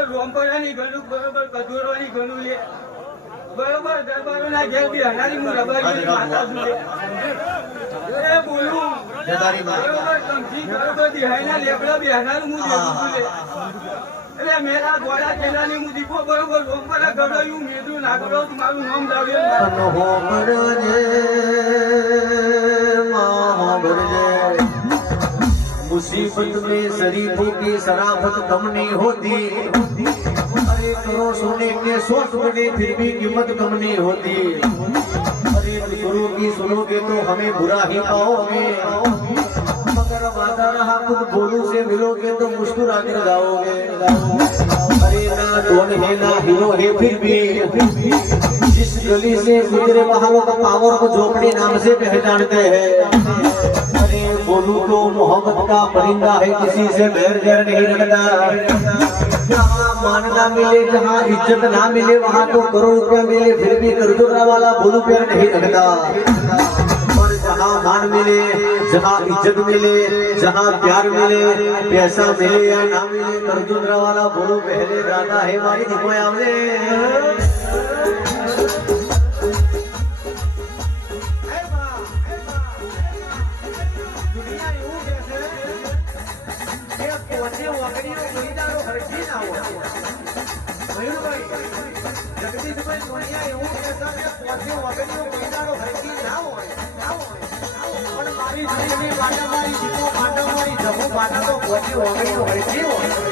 બરોબર રોમપરાની ઘણું બરોબર કદોરવાની ઘણું લે. બરોબર દરબારોના ઘેર બી હનારી હું રબારી માતા છું એ બોલું. બરોબર સમજી બરોબર દિહાઈના લેબડા બી હનારું હું દેવું છું લે. એટલે મેલા ગોળા કેલાની હું દીપો બરોબર રોમપરા ગળાયું મેદું નાગડો મારું નામ લાવ્યું मुसीबत में शरीफों की शराफत कम नहीं होती। अरे करो सोने के सौ टुकड़े फिर भी कीमत कम नहीं होती। अरे गुरु की सुनोगे तो हमें बुरा ही पाओगे। मगर वादा रहा, खुद बोलू से मिलोगे तो मुस्कुरा कर गाओगे। अरे ना डोन है ना हीरो है फिर भी। गली से गुजरे वहाँ लोग पावर को झोपड़ी नाम से पहचानते हैं बोलू तो मोहब्बत का परिंदा है किसी से बैर जर नहीं रखता जहाँ मान मिले जहाँ इज़्ज़त ना मिले वहाँ तो करोड़ रुपया मिले फिर भी करजोरा वाला बोलू प्यार नहीं रखता और जहाँ मान मिले, जहाँ इज़्ज़त मिले जहाँ प्यार मिले पैसा मिले या ना मिले करजोरा वाला बोलू पहले जाता है। मारी देखो हमने જગદીશભાઈ સોનિયા એવું હોય મારી જીતો માટે મારી જગો માટે તો પોતે વગરનો ભરતી હોય.